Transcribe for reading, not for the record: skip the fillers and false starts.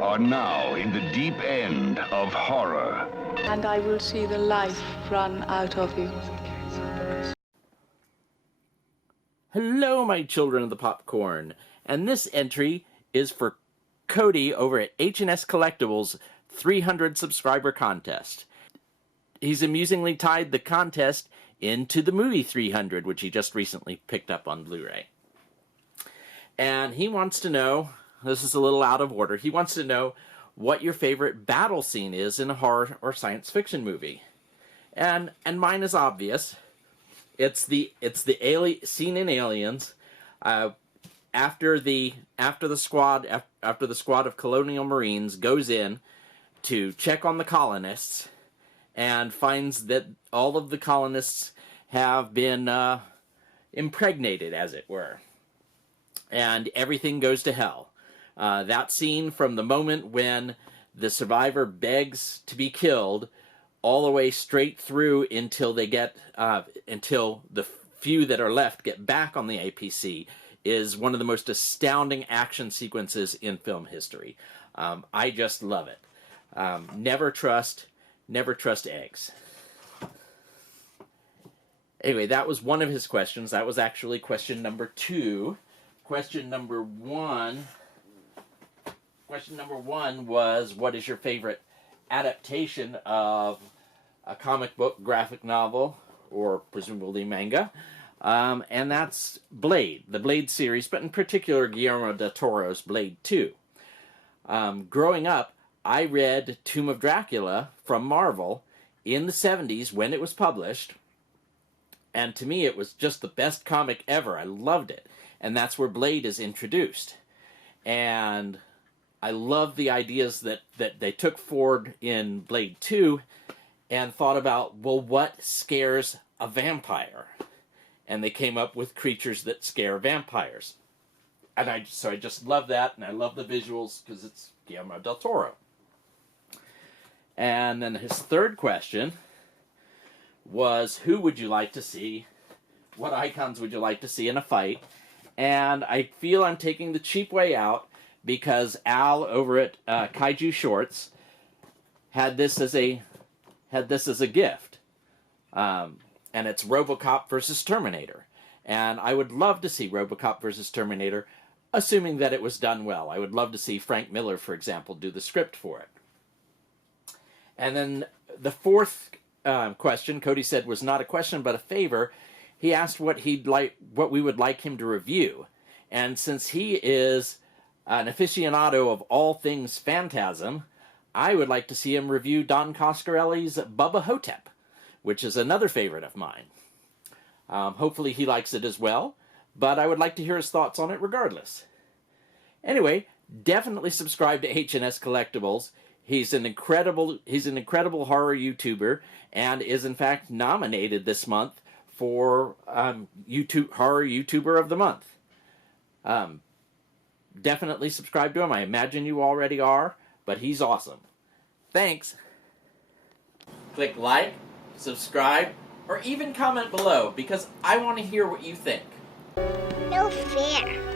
are now in the deep end of horror. And I will see the life run out of you. Hello, my children of the popcorn. And this entry is for Cody over at H&S Collectibles 300 subscriber contest. He's amusingly tied the contest into the movie 300, which he just recently picked up on Blu-ray. And he wants to know, this is a little out of order, he wants to know what your favorite battle scene is in a horror or science fiction movie. And mine is obvious. It's the scene in Aliens, after the squad of Colonial Marines goes in to check on the colonists and finds that all of the colonists have been impregnated, as it were, and everything goes to hell. That scene, from the moment when the survivor begs to be killed all the way straight through until they get until the few that are left get back on the APC, is one of the most astounding action sequences in film history. I just love it. Never trust eggs. Anyway, that was one of his questions. That was actually question number 2. Question number one was, what is your favorite adaptation of a comic book, graphic novel, or presumably manga? And that's Blade, the Blade series, but in particular Guillermo del Toro's Blade 2. Growing up, I read Tomb of Dracula from Marvel in the 70s when it was published, and to me it was just the best comic ever. I loved it. And that's where Blade is introduced. And I love the ideas that they took forward in Blade 2 and thought about, well, what scares a vampire? And they came up with creatures that scare vampires. And I just love that, and I love the visuals because it's Guillermo del Toro. And then his third question was, who would you like to see? What icons would you like to see in a fight? And I feel I'm taking the cheap way out because Al over at Kaiju Shorts had this as a gift, and it's RoboCop versus Terminator. And I would love to see RoboCop versus Terminator, assuming that it was done well. I would love to see Frank Miller, for example, do the script for it. And then the fourth question, Cody said, was not a question but a favor. He asked what we would like him to review. And since he is an aficionado of all things Phantasm, I would like to see him review Don Coscarelli's Bubba Hotep, which is another favorite of mine. Hopefully he likes it as well, but I would like to hear his thoughts on it regardless. Anyway, definitely subscribe to H&S Collectibles. He's an incredible horror YouTuber and is in fact nominated this month for Horror YouTuber of the Month. Definitely subscribe to him. I imagine you already are, but he's awesome. Thanks. Click like, subscribe, or even comment below because I want to hear what you think. No fair.